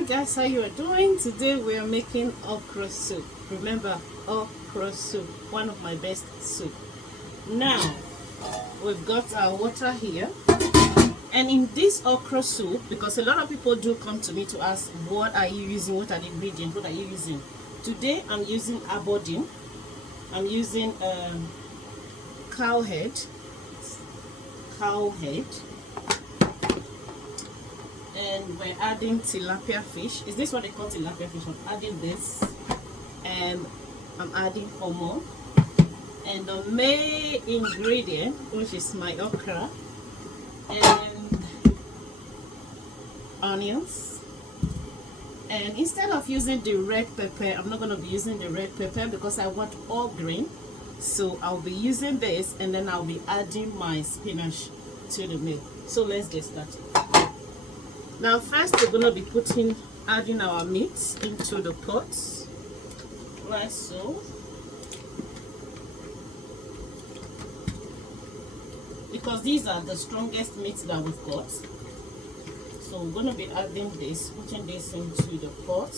Hi guys, how you are doing? Today we are making okra soup. Remember, okra soup, one of my best soup. Now we've got our water here, and in this okra soup, because a lot of people do come to me to ask, what are you using, what are the ingredients, what are you using? Today I'm using abodine, I'm using cow head, and we're adding tilapia fish. Is this what they call tilapia fish? I'm adding this, and I'm adding hormone, and the main ingredient, which is my okra and onions. And instead of using the red pepper, I'm not going to be using the red pepper because I want all green. So I'll be using this, and then I'll be adding my spinach to the meal. So let's get started. Now first we're going to be adding our meat into the pot, like so. Because these are the strongest meats that we've got. So we're going to be adding this, putting this into the pot,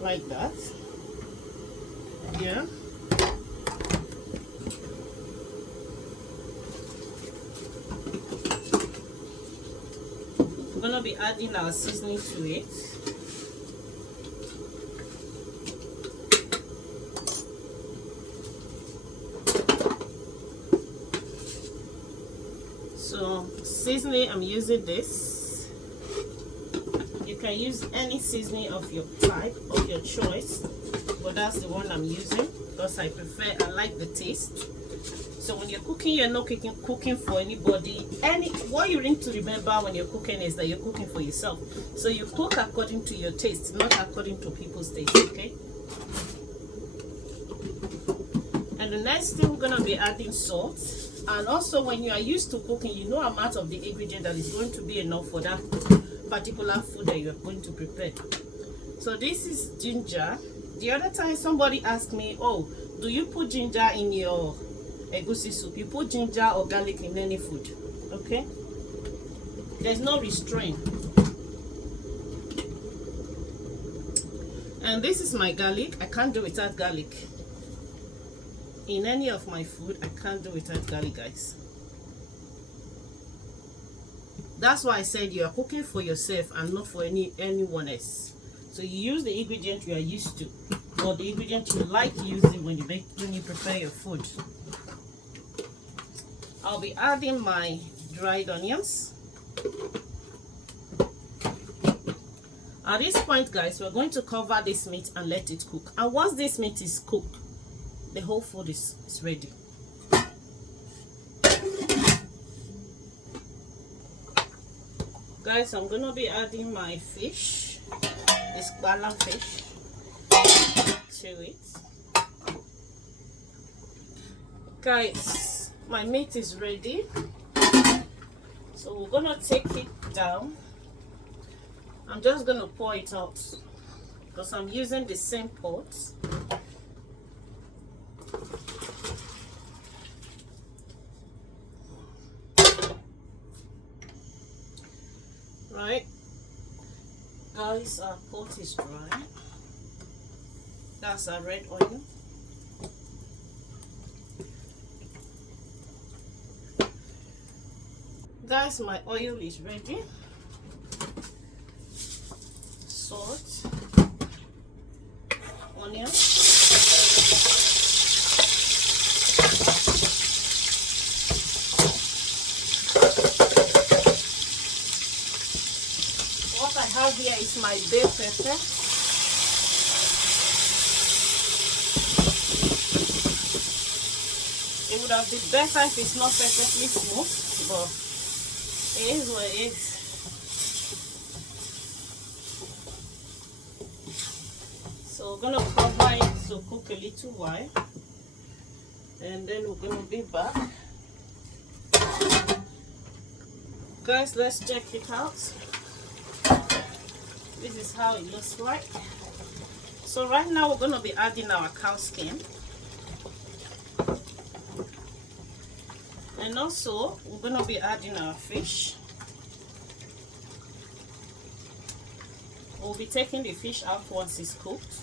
like that. Yeah. We're going to be adding our seasoning to it. So seasoning, I'm using this. You can use any seasoning of your type, of your choice, but that's the one I'm using because I like the taste. So when you're cooking, you're not cooking for anybody. What you need to remember when you're cooking is that you're cooking for yourself. So you cook according to your taste, not according to people's taste, okay? And the next thing, we're gonna be adding salt. And also, when you are used to cooking, you know amount of the ingredient that is going to be enough for that particular food that you are going to prepare. So this is ginger. The other time somebody asked me, oh, do you put ginger in your egusi soup? You put ginger or garlic in any food, okay? There's no restraint. And this is my garlic. I can't do without garlic. In any of my food, I can't do without garlic, guys. That's why I said you are cooking for yourself and not for anyone else. So you use the ingredient you are used to, or the ingredient you like using when you prepare your food. I'll be adding my dried onions. At this point, guys, we're going to cover this meat and let it cook. And once this meat is cooked, the whole food is ready. Guys, I'm going to be adding my fish, this bala fish, to it. Guys, my meat is ready. So we're going to take it down. I'm just going to pour it out because I'm using the same pot. Right, guys, our pot is dry. That's our red oil. Guys, my oil is ready. Salt, onion, what I have here is my bell pepper. It would have been better if it's not perfectly smooth, but it is what it is. So we're gonna cover it to cook a little while, and then we're gonna be back. Guys, let's check it out. This is how it looks like. So right now we're gonna be adding our cow skin. And also, we're going to be adding our fish. We'll be taking the fish out once it's cooked.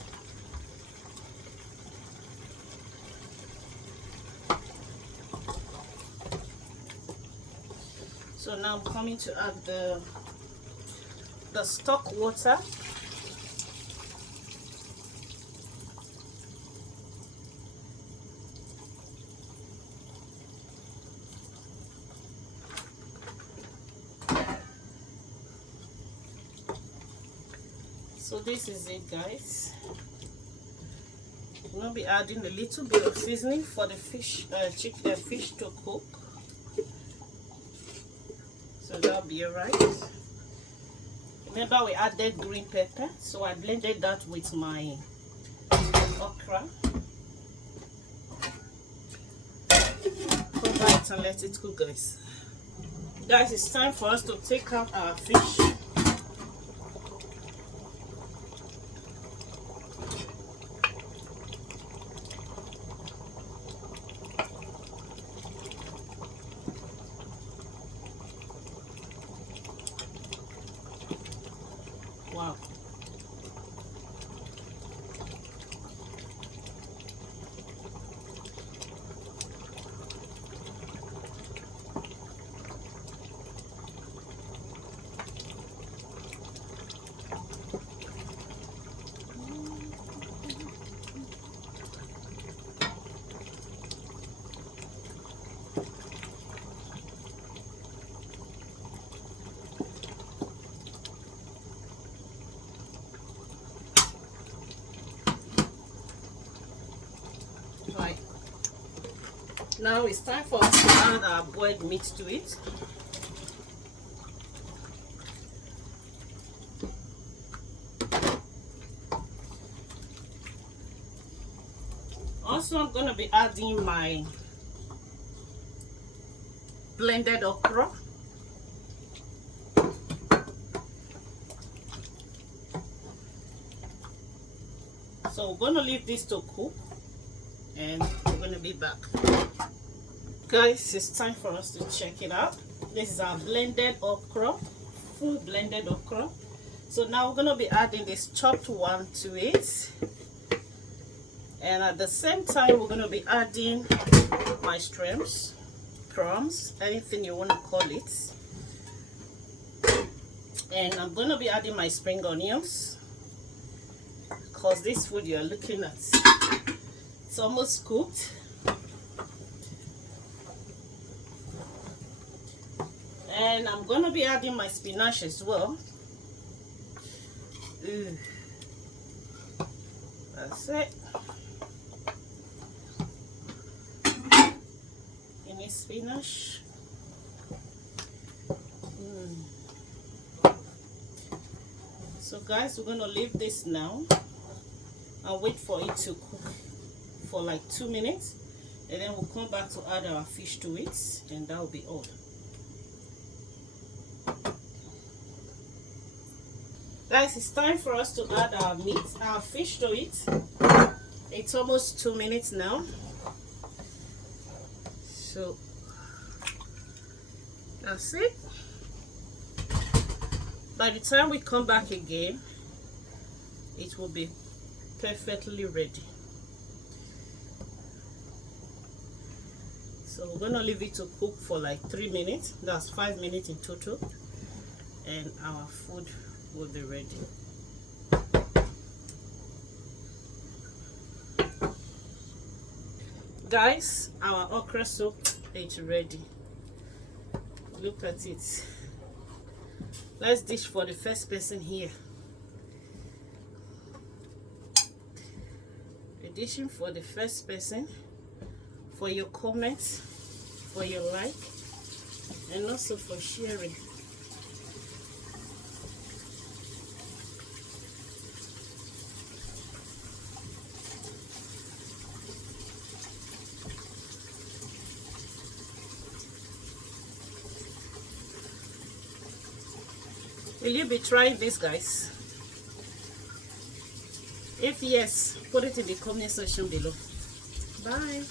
So now I'm coming to add the stock water. So this is it, guys. I'm gonna be adding a little bit of seasoning for the fish, fish to cook. So that'll be alright. Remember, we added green pepper, so I blended that with my okra. Cover it and let it cook, guys. Guys, it's time for us to take out our fish. Wow. Right. Now it's time for us to add our boiled meat to it. Also, I'm going to be adding my blended okra. So we're going to leave this to cook, and we're going to be back. Guys, it's time for us to check it out. This is our blended okra, full blended okra. So now we're going to be adding this chopped one to it, and at the same time we're going to be adding my shrimps, prawns, anything you want to call it. And I'm going to be adding my spring onions, because this food you're looking at, it's almost cooked. And I'm going to be adding my spinach as well. Ooh. That's it. Any spinach. So guys, we're going to leave this now and wait for it to cook for like 2 minutes, and then we'll come back to add our fish to it, and that will be all. Guys, it's time for us to add our fish to it. It's almost 2 minutes now. So that's it. By the time we come back again, it will be perfectly ready. So we're gonna leave it to cook for like 3 minutes. That's 5 minutes in total, and our food will be ready. Guys, our okra soup is ready. Look at it. Let's dish for the first person here. We're dishing for the first person, for your comments, for your like, and also for sharing. Will you be trying this, guys? If yes, put it in the comment section below. Bye.